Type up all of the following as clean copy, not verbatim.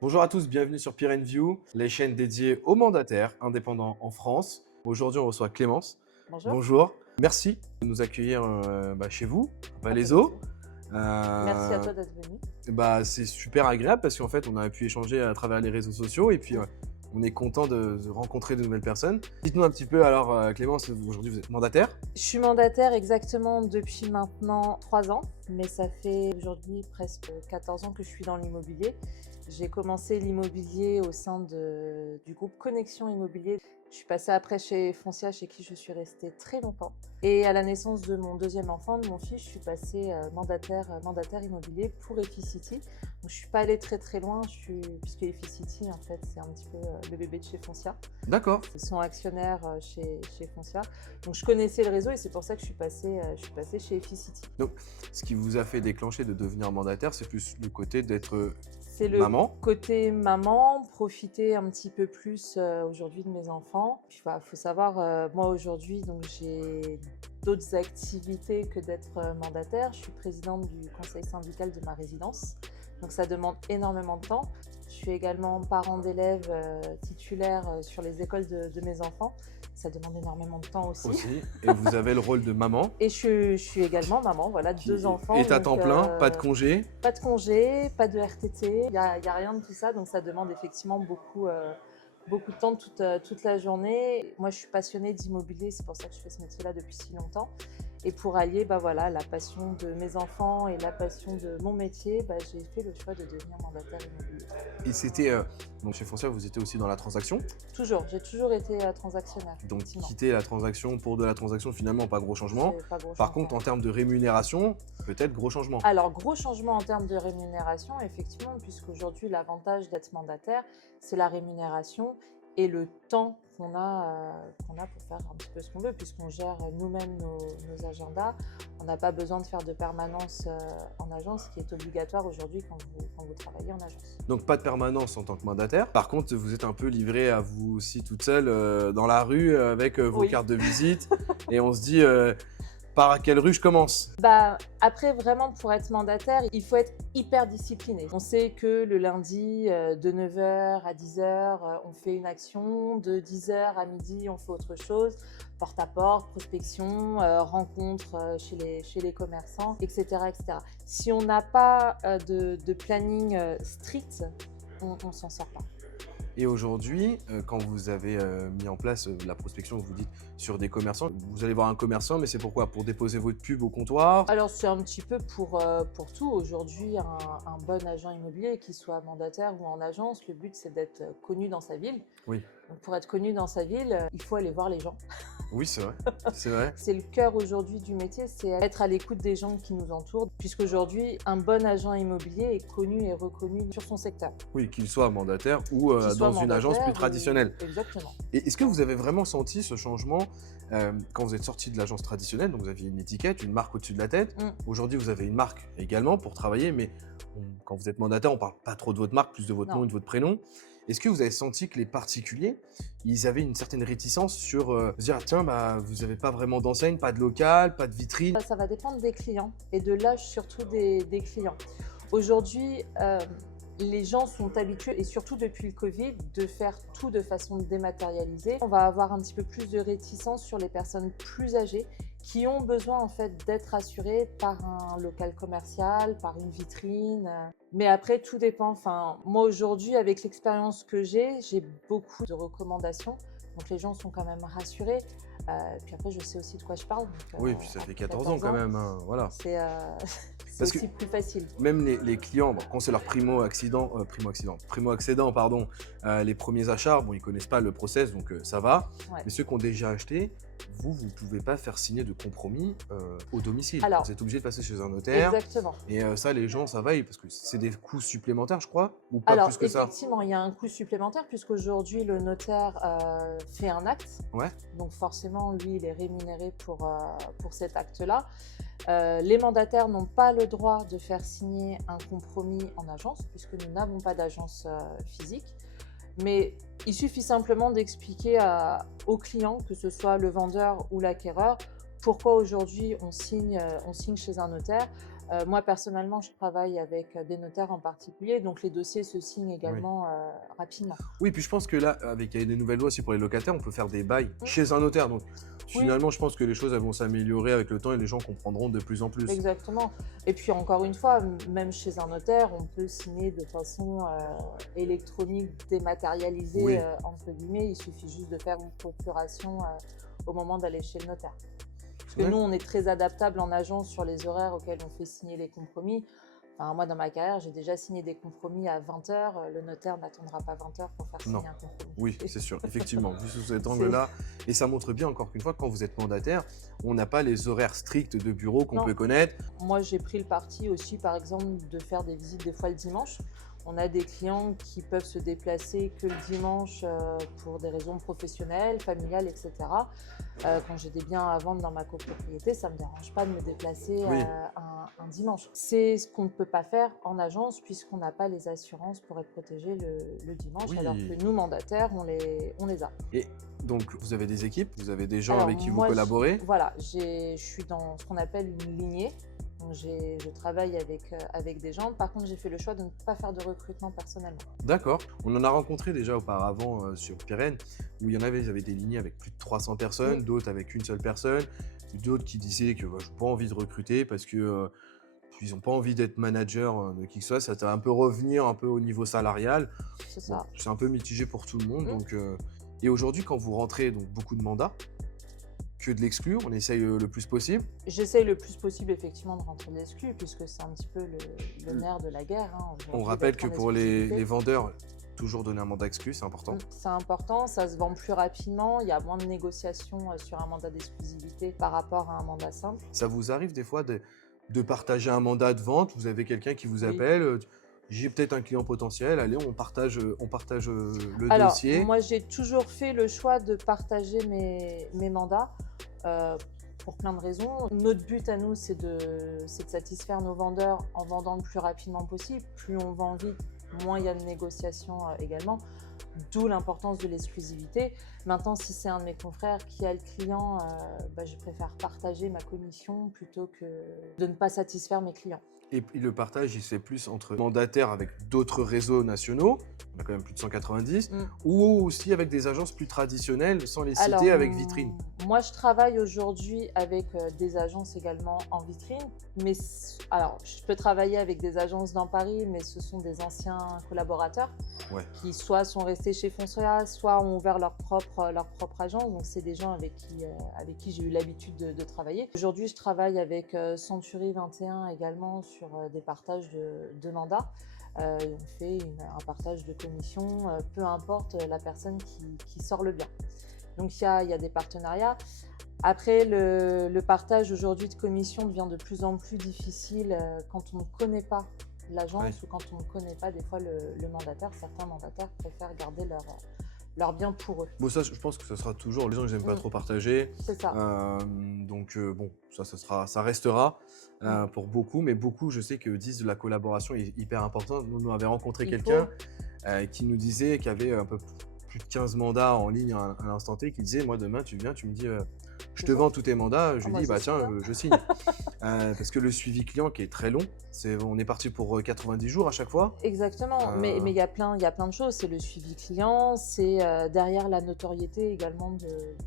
Bonjour à tous, bienvenue sur Peer View, les chaînes dédiées aux mandataires indépendants en France. Aujourd'hui, on reçoit Clémence. Bonjour, Bonjour, merci de nous accueillir chez vous, à avec Palaiseau. plaisir. Merci à Euh, toi d'être venu. c'est super agréable parce qu'en fait, on a pu échanger à travers les réseaux sociaux et puis Mm. on est content de rencontrer de nouvelles personnes. Dites-nous un petit peu alors, Clémence, aujourd'hui vous êtes mandataire. Je suis mandataire exactement depuis maintenant 3 ans, mais ça fait aujourd'hui presque 14 ans que je suis dans l'immobilier. J'ai commencé l'immobilier au sein du groupe Connexion Immobilier. Je suis passée après chez Foncia, chez qui je suis restée très longtemps. Et à la naissance de mon deuxième enfant, de mon fils, je suis passée mandataire immobilier pour Efficity. Donc, je suis pas allée très très loin, puisque Efficity, en fait, c'est un petit peu le bébé de chez Foncia. D'accord. Ils sont actionnaires chez Foncia. Donc je connaissais le réseau et c'est pour ça que je suis passée chez Efficity. Donc, ce qui vous a fait déclencher de devenir mandataire, c'est plus le côté d'être C'est le maman. côté maman, profiter un petit peu plus aujourd'hui de mes enfants. Puis, faut savoir, moi aujourd'hui, donc j'ai d'autres activités que d'être mandataire. Je suis présidente du conseil syndical de ma résidence. Donc ça demande énormément de temps. Je suis également parent d'élèves titulaire sur les écoles de mes enfants. Ça demande énormément de temps aussi. Aussi, et vous avez le rôle de maman. Et je suis également maman, voilà, de Qui 2 enfants. est à Donc, temps plein, pas de congé. pas de congé, pas de RTT, il y a rien de tout ça. Donc ça demande effectivement beaucoup de temps toute la journée. Moi, je suis passionnée d'immobilier, c'est pour ça que je fais ce métier-là depuis si longtemps. Et pour allier voilà, la passion de mes enfants et la passion de mon métier, j'ai fait le choix de devenir mandataire immobilier. Et c'était, donc chez Foncia, vous étiez aussi dans la transaction. J'ai toujours été transactionnaire. Donc Effectivement. quitter la transaction pour de la transaction, finalement, pas gros changement. C'est pas gros Par changement. contre, en termes de rémunération, peut-être gros changement. Alors, gros changement en termes de rémunération, effectivement, puisqu'aujourd'hui, l'avantage d'être mandataire, c'est la rémunération et le temps qu'on a pour faire un petit peu ce qu'on veut, puisqu'on gère nous-mêmes nos agendas. On n'a pas besoin de faire de permanence en agence, ce qui est obligatoire aujourd'hui quand vous travaillez en agence. Donc pas de permanence en tant que mandataire. Par contre, vous êtes un peu livré à vous aussi toute seule dans la rue avec vos Oui. cartes de visite. Et on se dit, par quelle rue je commence? Après, vraiment, pour être mandataire, il faut être hyper discipliné. On sait que le lundi, de 9h à 10h, on fait une action. De 10h à midi, on fait autre chose. Porte à porte, prospection, rencontre chez les commerçants, etc., etc. Si on n'a pas de planning strict, on ne s'en sort pas. Et aujourd'hui, quand vous avez mis en place la prospection, vous dites sur des commerçants, vous allez voir un commerçant, mais c'est pourquoi? Pour déposer votre pub au comptoir? Alors, c'est un petit peu pour tout. Aujourd'hui, un bon agent immobilier, qu'il soit mandataire ou en agence, le but, c'est d'être connu dans sa ville. Oui. Donc, pour être connu dans sa ville, il faut aller voir les gens. Oui, c'est vrai. C'est vrai. C'est le cœur aujourd'hui du métier, c'est être à l'écoute des gens qui nous entourent, puisqu'aujourd'hui, un bon agent immobilier est connu et reconnu sur son secteur. Oui, qu'il soit mandataire ou Qu'il soit dans une agence plus mandataire traditionnelle. Exactement. Et est-ce que vous avez vraiment senti ce changement quand vous êtes sorti de l'agence traditionnelle? Donc vous aviez une étiquette, une marque au-dessus de la tête. Mm. Aujourd'hui, vous avez une marque également pour travailler, mais quand vous êtes mandataire, on ne parle pas trop de votre marque, plus de votre nom et de votre prénom. Est-ce que vous avez senti que les particuliers, ils avaient une certaine réticence sur se dire, tiens, vous n'avez pas vraiment d'enseigne, pas de local, pas de vitrine? Ça va dépendre des clients et de l'âge surtout des clients. Aujourd'hui, les gens sont habitués, et surtout depuis le Covid, de faire tout de façon dématérialisée. On va avoir un petit peu plus de réticence sur les personnes plus âgées qui ont besoin en fait d'être assurées par un local commercial, par une vitrine. Mais après, tout dépend. Enfin, moi aujourd'hui, avec l'expérience que j'ai beaucoup de recommandations. Donc les gens sont quand même rassurés. Puis après, je sais aussi de quoi je parle. Donc, Oui, puis ça fait 14 ans quand même, hein, voilà. C'est Parce aussi plus facile. Même les clients, quand c'est leur primo-accédant, pardon, les premiers achats, ils connaissent pas le process, donc ça va. Ouais. Mais ceux qui ont déjà acheté, vous pouvez pas faire signer de compromis au domicile. Alors, vous êtes obligé de passer chez un notaire. Exactement. Et ça, les gens, ça va, parce que c'est des coûts supplémentaires, je crois, ou pas Alors, plus que ça? effectivement, il y a un coût supplémentaire puisqu'aujourd'hui, le notaire fait un acte. Ouais. Donc forcément, lui, il est rémunéré pour cet acte-là. Les mandataires n'ont pas le droit de faire signer un compromis en agence puisque nous n'avons pas d'agence physique. Mais il suffit simplement d'expliquer au client, que ce soit le vendeur ou l'acquéreur, Pourquoi aujourd'hui on signe chez un notaire? Moi personnellement, je travaille avec des notaires en particulier, donc les dossiers se signent Oui. également rapidement. Oui, puis je pense que là, avec il y a des nouvelles lois aussi pour les locataires, on peut faire des bails Mmh. chez un notaire. Donc Oui, finalement, je pense que les choses elles vont s'améliorer avec le temps et les gens comprendront de plus en plus. exactement. Et puis encore une fois, même chez un notaire, on peut signer de façon électronique, dématérialisée, Oui, entre guillemets. Il suffit juste de faire une procuration au moment d'aller chez le notaire. Parce que ouais, nous, on est très adaptable en agence sur les horaires auxquels on fait signer les compromis. Enfin, moi, dans ma carrière, j'ai déjà signé des compromis à 20 heures. Le notaire n'attendra pas 20 heures pour faire non. signer un compromis. Oui, c'est sûr, effectivement, vu sous cet C'est... angle-là. Et ça montre bien, encore qu'une fois, quand vous êtes mandataire, on n'a pas les horaires stricts de bureau qu'on Non, peut connaître. moi, j'ai pris le parti aussi, par exemple, de faire des visites des fois le dimanche. On a des clients qui peuvent se déplacer que le dimanche pour des raisons professionnelles, familiales, etc. Quand j'ai des biens à vendre dans ma copropriété, ça ne me dérange pas de me déplacer Oui, un dimanche. C'est ce qu'on ne peut pas faire en agence puisqu'on n'a pas les assurances pour être protégé le dimanche, alors oui. que nous, mandataires, on les a. Et donc, vous avez des équipes, vous avez des gens Alors avec qui vous moi, collaborez. voilà, je suis dans ce qu'on appelle une lignée. Donc je travaille avec des gens. Par contre, j'ai fait le choix de ne pas faire de recrutement personnellement. D'accord. On en a rencontré déjà auparavant sur Pyrène, où ils avaient des lignées avec plus de 300 personnes, Oui, d'autres avec une seule personne, d'autres qui disaient que bah, je n'ai pas envie de recruter parce que ils n'ont pas envie d'être manager de qui que ce soit. Ça va un peu revenir un peu au niveau salarial. c'est Bon, ça. c'est un peu mitigé pour tout le monde. Mm. Donc, et aujourd'hui, quand vous rentrez donc beaucoup de mandats, que de l'exclure, on essaye le plus possible. J'essaye le plus possible effectivement de rentrer de l'exclu puisque c'est un petit peu le nerf de la guerre, hein, On aujourd'hui, rappelle d'être que en pour les exclusivité. vendeurs, toujours donner un mandat exclu, c'est important. C'est important, ça se vend plus rapidement, il y a moins de négociations sur un mandat d'exclusivité par rapport à un mandat simple. Ça vous arrive des fois de partager un mandat de vente, vous avez quelqu'un qui vous Oui. appelle, j'ai peut-être un client potentiel, allez, on partage le Alors, dossier. moi, j'ai toujours fait le choix de partager mes mandats euh, pour plein de raisons. Notre but à nous, c'est de satisfaire nos vendeurs en vendant le plus rapidement possible. Plus on vend vite, moins il y a de négociations également. D'où l'importance de l'exclusivité. Maintenant, si c'est un de mes confrères qui a le client, je préfère partager ma commission plutôt que de ne pas satisfaire mes clients. Et puis le partage, il se fait plus entre mandataires avec d'autres réseaux nationaux, on a quand même plus de 190, Mm. ou aussi avec des agences plus traditionnelles, sans les Alors, citer, avec vitrine. moi, je travaille aujourd'hui avec des agences également en vitrine. Mais alors, je peux travailler avec des agences dans Paris, mais ce sont des anciens collaborateurs Ouais. qui soit sont restés chez Foncia, soit ont ouvert leur propre agence. Donc, c'est des gens avec qui j'ai eu l'habitude de travailler. Aujourd'hui, je travaille avec Century 21 également sur des partages de mandats. Et on fait un partage de commission, peu importe la personne qui sort le bien. Donc il y a des partenariats. Après, le partage aujourd'hui de commission devient de plus en plus difficile quand on ne connaît pas l'agence Ouais. ou quand on ne connaît pas des fois le mandataire. Certains mandataires préfèrent garder leur bien pour eux. Bon, ça, je pense que ça sera toujours, les gens, ils n'aiment pas Mm. trop partager. C'est ça. Bon, ça restera Mm. pour beaucoup, mais beaucoup, je sais que disent que la collaboration est hyper importante. Nous, on avait rencontré Il quelqu'un faut. qui nous disait qu'il avait un peu plus de 15 mandats en ligne à l'instant T, qui disait, moi, demain, tu viens, tu me dis, je C'est te ça. vends tous tes mandats. Je lui Moi, dis, je bah suis tiens, là. je signe. Parce que le suivi client qui est très long, on est parti pour 90 jours à chaque fois. Exactement, mais Euh, il y a plein de choses. C'est le suivi client, c'est derrière la notoriété également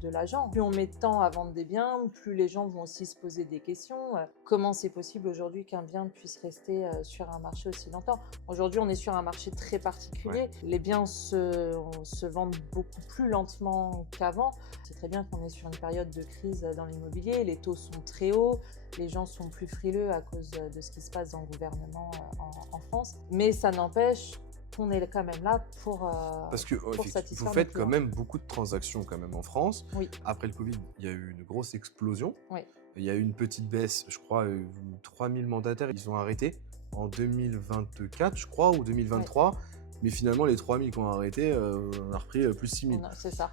de l'agent. Plus on met de temps à vendre des biens, plus les gens vont aussi se poser des questions. Comment c'est possible aujourd'hui qu'un bien puisse rester sur un marché aussi longtemps? Aujourd'hui, on est sur un marché très particulier. Les biens se vendent beaucoup plus lentement qu'avant. C'est très bien qu'on est sur une période de crise dans l'immobilier. Les taux sont très hauts. Les gens sont plus frileux à cause de ce qui se passe dans le gouvernement en France. Mais ça n'empêche qu'on est quand même là pour Parce que effectivement, satisfaire vous nos faites quand clients. même beaucoup de transactions quand même en France. Oui, Après le Covid, il y a eu une grosse explosion. oui, Il y a eu une petite baisse, je crois, 3000 mandataires, ils ont arrêté en 2024, je crois, ou 2023. Mais finalement, les 3000 qui ont arrêté, on a repris plus 6000. c'est ça.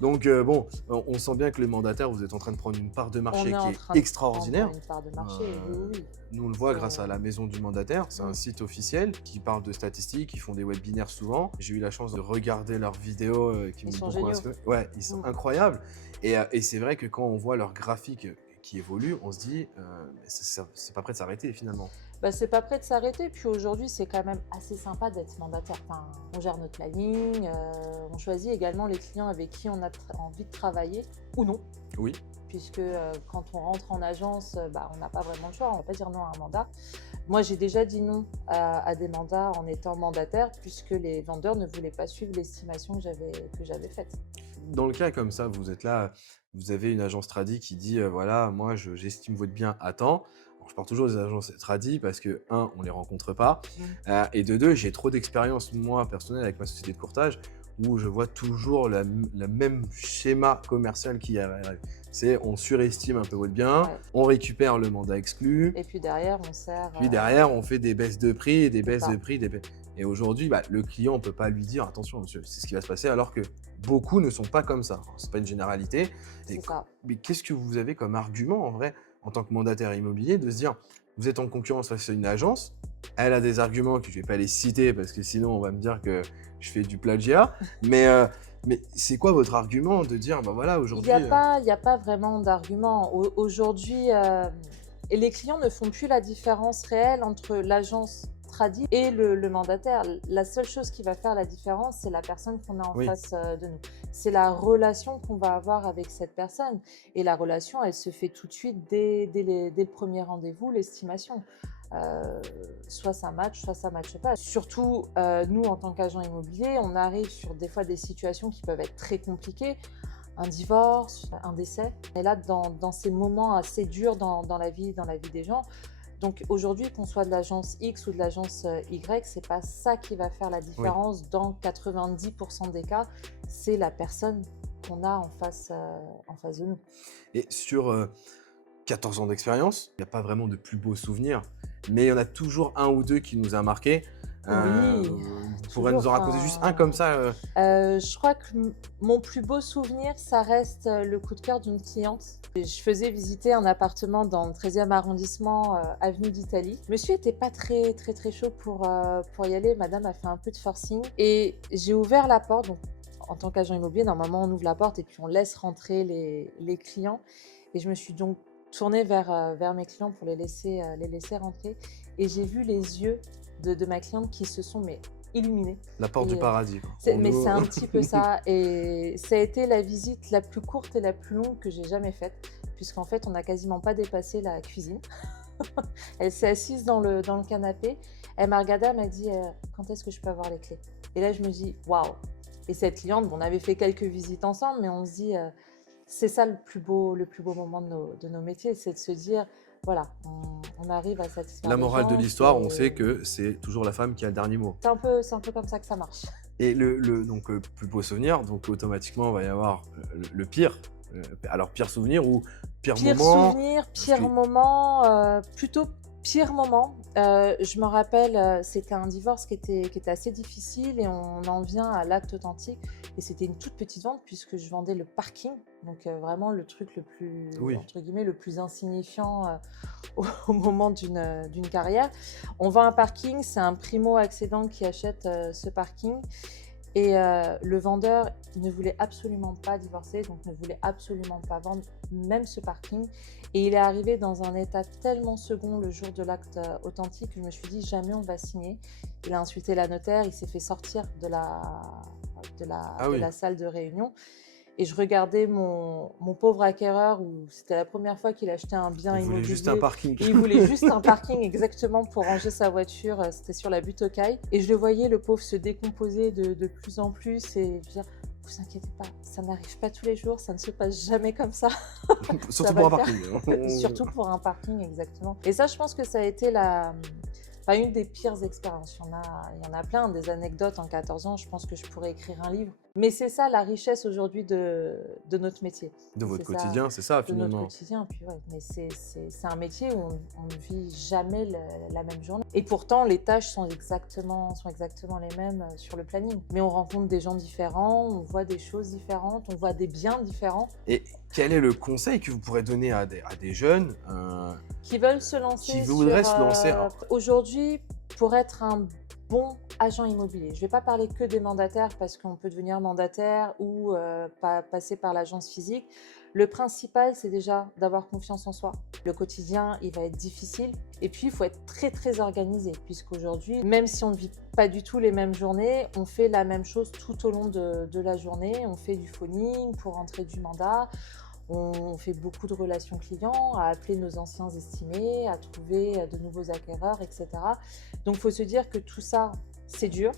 Donc bon, on sent bien que les mandataires, vous êtes en train de prendre une part de On marché est qui en est train de extraordinaire. prendre une part de marché, oui, oui. Nous, on le voit C'est- grâce à la Maison du Mandataire. C'est un Mm. site officiel qui parle de statistiques, ils font des webinaires souvent. J'ai eu la chance de regarder leurs vidéos qui Ils m'ont sont beaucoup géniaux. inspiré. Ouais, ils sont Mm. incroyables. Et c'est vrai que quand on voit leurs graphiques qui évolue, on se dit, mais c'est pas prêt de s'arrêter finalement. Bah, c'est pas prêt de s'arrêter. Puis aujourd'hui, c'est quand même assez sympa d'être mandataire. Enfin, on gère notre planning, on choisit également les clients avec qui on a envie de travailler ou non. Oui, Puisque quand on rentre en agence, bah, on n'a pas vraiment le choix, on ne va pas dire non à un mandat. Moi, j'ai déjà dit non à des mandats en étant mandataire, puisque les vendeurs ne voulaient pas suivre l'estimation que j'avais faite. dans le cas comme ça, vous êtes là, vous avez une agence tradi qui dit, voilà, moi j'estime votre bien à temps. Alors, je parle toujours des agences tradi parce que, un, on les rencontre pas, Mm. et de deux, j'ai trop d'expérience, moi, personnelle, avec ma société de courtage, où je vois toujours le même schéma commercial qui arrive. C'est on surestime un peu votre bien, Ouais. on récupère le mandat exclu, Et puis derrière, on sert. puis derrière, on fait des baisses de prix et des baisses ça. de prix. Et aujourd'hui, bah, le client, on ne peut pas lui dire attention, monsieur, c'est ce qui va se passer, alors que beaucoup ne sont pas comme ça. Ce n'est pas une généralité. Et C'est ça. mais qu'est-ce que vous avez comme argument, en vrai, en tant que mandataire immobilier, de se dire vous êtes en concurrence face à une agence, elle a des arguments que je ne vais pas les citer parce que sinon, on va me dire que je fais du plagiat. Mais, mais c'est quoi votre argument de dire bah voilà, Il n'y aujourd'hui. a pas, il y a pas vraiment d'argument. Aujourd'hui, et les clients ne font plus la différence réelle entre l'agence tradi et le mandataire. La seule chose qui va faire la différence, c'est la personne qu'on a en Oui, face de nous. C'est la relation qu'on va avoir avec cette personne. Et la relation, elle se fait tout de suite dès le premier rendez-vous, l'estimation. Euh, Soit ça match, soit ça matche pas. Surtout, nous, en tant qu'agent immobilier, on arrive sur des fois des situations qui peuvent être très compliquées. Un divorce, un décès. Et là, dans ces moments assez durs dans la vie des gens. Donc aujourd'hui, qu'on soit de l'agence X ou de l'agence Y, c'est pas ça qui va faire la oui. différence dans 90% des cas. C'est la personne qu'on a en face de nous. Et sur 14 ans d'expérience, il n'y a pas vraiment de plus beaux souvenirs, mais il y en a toujours un ou deux qui nous a marqué. Oui, Vous pourrez nous toujours. en raconter juste un comme ça. Je crois que mon plus beau souvenir, ça reste le coup de cœur d'une cliente. Je faisais visiter un appartement dans le 13e arrondissement, avenue d'Italie. Monsieur était pas très très très chaud pour y aller. Madame a fait un peu de forcing et j'ai ouvert la porte. Donc, en tant qu'agent immobilier, normalement, on ouvre la porte et puis on laisse rentrer les clients. Et je me suis donc tournée vers mes clients pour les laisser rentrer. Et j'ai vu les yeux de ma cliente qui se sont illuminés. La porte du Et, paradis, quoi. mais c'est un petit peu ça. Et ça a été la visite la plus courte et la plus longue que j'ai jamais faite, puisqu'en fait, on n'a quasiment pas dépassé la cuisine. Elle s'est assise dans le canapé. Elle m'a regardée, elle m'a dit quand est-ce que je peux avoir les clés? Et là, je me dis waouh! Et cette cliente, on avait fait quelques visites ensemble, mais on se dit c'est ça le plus beau moment de nos métiers, c'est de se dire voilà, on arrive à satisfaire La les morale de gens. l'histoire, on sait que c'est toujours la femme qui a le dernier mot. C'est un peu comme ça que ça marche. Et donc, plus beau souvenir, donc automatiquement, il va y avoir le pire. Alors, pire souvenir ou pire Pire moment. souvenir, Parce pire que- moment, plutôt pire moment. Je me rappelle, c'était un divorce qui était assez difficile et on en vient à l'acte authentique. Et c'était une toute petite vente puisque je vendais le parking, donc vraiment le truc le plus, Oui. entre guillemets, le plus insignifiant au moment d'une carrière. On vend un parking, c'est un primo-accédant qui achète ce parking. Et le vendeur ne voulait absolument pas divorcer, donc ne voulait absolument pas vendre même ce parking. Et il est arrivé dans un état tellement second le jour de l'acte authentique que je me suis dit jamais on va signer. Il a insulté la notaire, il s'est fait sortir de Ah oui. la salle de réunion. Et je regardais mon pauvre acquéreur où c'était la première fois qu'il achetait un bien Il voulait immobilier. juste un parking. Et il voulait juste un parking exactement pour ranger sa voiture. C'était sur la butte aux cailles. Et je le voyais, le pauvre, se décomposer de plus en plus. Et je veux dire, vous inquiétez pas, ça n'arrive pas tous les jours, ça ne se passe jamais comme ça. Surtout va pour un le parking. Surtout pour un parking, exactement. Et ça, je pense que ça a été une des pires expériences. Il y en a plein, des anecdotes en 14 ans. Je pense que je pourrais écrire un livre. Mais c'est ça la richesse aujourd'hui de notre métier. De votre C'est ça, quotidien, c'est ça, de notre finalement. quotidien. Puis ouais, mais c'est un métier où on ne vit jamais la même journée. Et pourtant, les tâches sont exactement les mêmes sur le planning. Mais on rencontre des gens différents, on voit des choses différentes, on voit des biens différents. Et quel est le conseil que vous pourrez donner à des jeunes Qui veulent se lancer. Qui voudraient se lancer. Aujourd'hui, pour être un bon agent immobilier, je ne vais pas parler que des mandataires parce qu'on peut devenir mandataire ou passer par l'agence physique. Le principal, c'est déjà d'avoir confiance en soi. Le quotidien, il va être difficile. Et puis, il faut être très, très organisé, puisqu'aujourd'hui, même si on ne vit pas du tout les mêmes journées, on fait la même chose tout au long de la journée. On fait du phoning pour entrer du mandat. On fait beaucoup de relations clients, à appeler nos anciens estimés, à trouver de nouveaux acquéreurs, etc. Donc, il faut se dire que tout ça, c'est dur,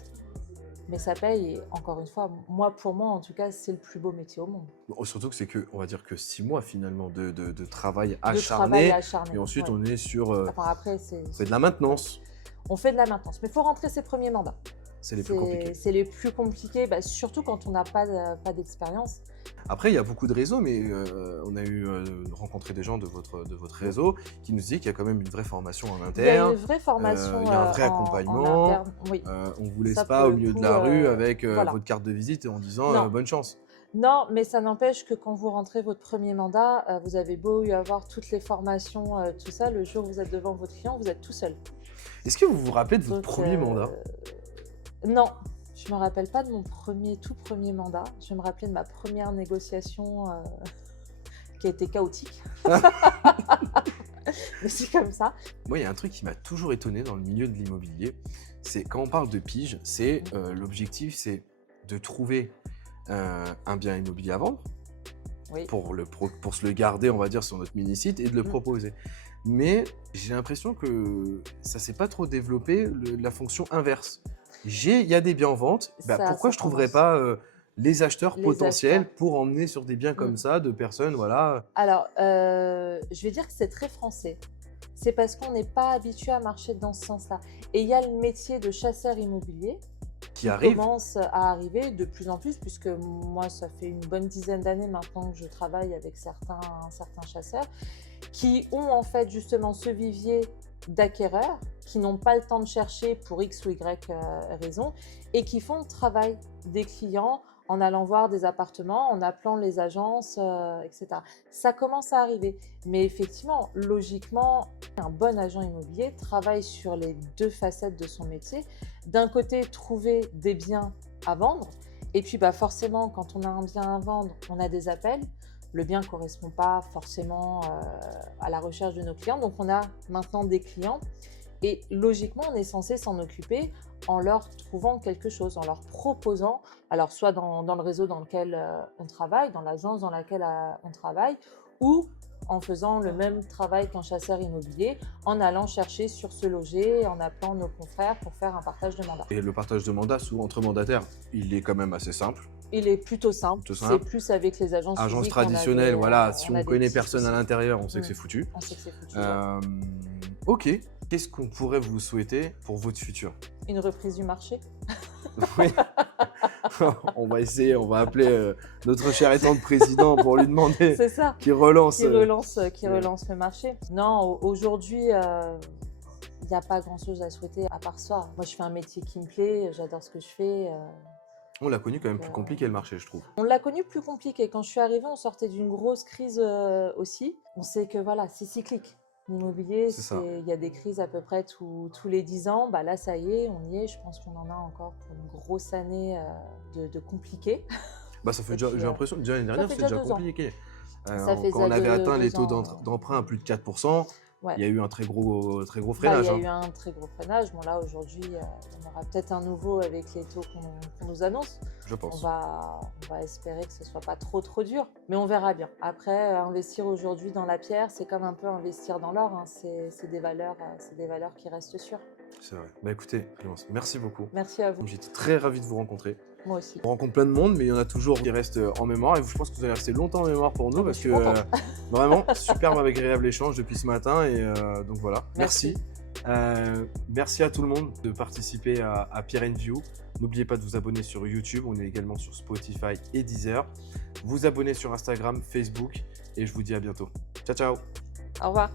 mais ça paye. Et encore une fois, pour moi, en tout cas, c'est le plus beau métier au monde. Bon, surtout que c'est que, on va dire que 6 mois finalement de travail De travail acharné. acharné. Et ensuite, Ouais. on est sur Enfin, après, on fait de la maintenance. on fait de la maintenance. Mais il faut rentrer ses premiers mandats. C'est les plus compliqués. C'est les plus compliqués, surtout quand on n'a pas d'expérience. Après, il y a beaucoup de réseaux, mais on a eu rencontré des gens de votre réseau qui nous disaient qu'il y a quand même une vraie formation en Il y a interne. une vraie formation Il y a un vrai en accompagnement. interne. Oui. On vous laisse Ça, pas pour au le milieu de coup, la rue avec voilà. votre carte de visite et en disant Non. bonne chance. Non, mais ça n'empêche que quand vous rentrez votre premier mandat, vous avez beau y avoir toutes les formations, tout ça, le jour où vous êtes devant votre client, vous êtes tout seul. Est-ce que vous vous rappelez de votre Donc, premier mandat? Non, je me rappelle pas de mon tout premier mandat. Je vais me rappeler de ma première négociation qui a été chaotique. Mais c'est comme ça. Moi, il y a un truc qui m'a toujours étonné dans le milieu de l'immobilier, c'est quand on parle de pige, c'est l'objectif, c'est de trouver un bien immobilier à vendre Oui. pour se le garder, on va dire, sur notre mini-site et de le proposer. Mais j'ai l'impression que ça s'est pas trop développé, la fonction inverse. Il y a des biens en vente, pourquoi je ne trouverais pas les acheteurs potentiels acheteurs. pour emmener sur des biens comme ça de personnes, voilà. Alors, je vais dire que c'est très français. C'est parce qu'on n'est pas habitué à marcher dans ce sens-là. Et il y a le métier de chasseur immobilier qui arrive. Commence à arriver de plus en plus, puisque moi, ça fait une bonne dizaine d'années maintenant que je travaille avec certains chasseurs qui ont en fait justement ce vivier d'acquéreurs qui n'ont pas le temps de chercher pour X ou Y raison et qui font le travail des clients en allant voir des appartements, en appelant les agences, etc. Ça commence à arriver. Mais effectivement, logiquement, un bon agent immobilier travaille sur les deux facettes de son métier. D'un côté, trouver des biens à vendre. Et puis forcément, quand on a un bien à vendre, on a des appels. Le bien ne correspond pas forcément à la recherche de nos clients. Donc, on a maintenant des clients. Et logiquement, on est censé s'en occuper en leur trouvant quelque chose, en leur proposant, alors soit dans le réseau dans lequel on travaille, dans l'agence dans laquelle on travaille, ou en faisant le même travail qu'un chasseur immobilier, en allant chercher sur ce loger, en appelant nos confrères pour faire un partage de mandat. Et le partage de mandat, souvent entre mandataires, il est quand même assez simple. Il est plutôt simple. C'est plus avec les agences physiques. Agence traditionnelle, voilà, si on connaît personne soucis. À l'intérieur, on sait que c'est foutu. On sait que c'est foutu. Ok, qu'est-ce qu'on pourrait vous souhaiter pour votre futur? Une reprise du marché. Oui. On va essayer, on va appeler notre cher et tendre président pour lui demander qu'il relance le marché. Non, aujourd'hui, il n'y a pas grand-chose à souhaiter à part ça. Moi, je fais un métier qui me plaît, j'adore ce que je fais. On l'a connu quand même plus compliqué le marché, je trouve. On l'a connu plus compliqué. Quand je suis arrivée, on sortait d'une grosse crise aussi. On sait que voilà, c'est cyclique. L'immobilier, il y a des crises à peu près tous les 10 ans. Là, ça y est, on y est. Je pense qu'on en a encore pour une grosse année de compliqué. Ça fait déjà, j'ai l'impression que déjà l'année dernière, c'était déjà compliqué. Quand on avait atteint les taux d'emprunt à plus de 4%, il y a eu un très gros freinage. Il y a eu un très gros freinage. Bon, là, aujourd'hui, on aura peut-être un nouveau avec les taux qu'on nous annonce. Je pense. On va espérer que ce ne soit pas trop dur, mais on verra bien. Après, investir aujourd'hui dans la pierre, c'est comme un peu investir dans l'or. Hein. C'est des valeurs qui restent sûres. C'est vrai. Écoutez, Clémence, merci beaucoup. Merci à vous. J'étais très ravi de vous rencontrer. Moi aussi. On rencontre plein de monde, mais il y en a toujours qui restent en mémoire. Et je pense que vous allez rester longtemps en mémoire pour nous parce que vraiment, superbe agréable échange depuis ce matin. Et donc voilà, merci. Merci à tout le monde de participer à Peer & View. N'oubliez pas de vous abonner sur YouTube. On est également sur Spotify et Deezer. Vous abonner sur Instagram, Facebook. Et je vous dis à bientôt. Ciao, ciao. Au revoir.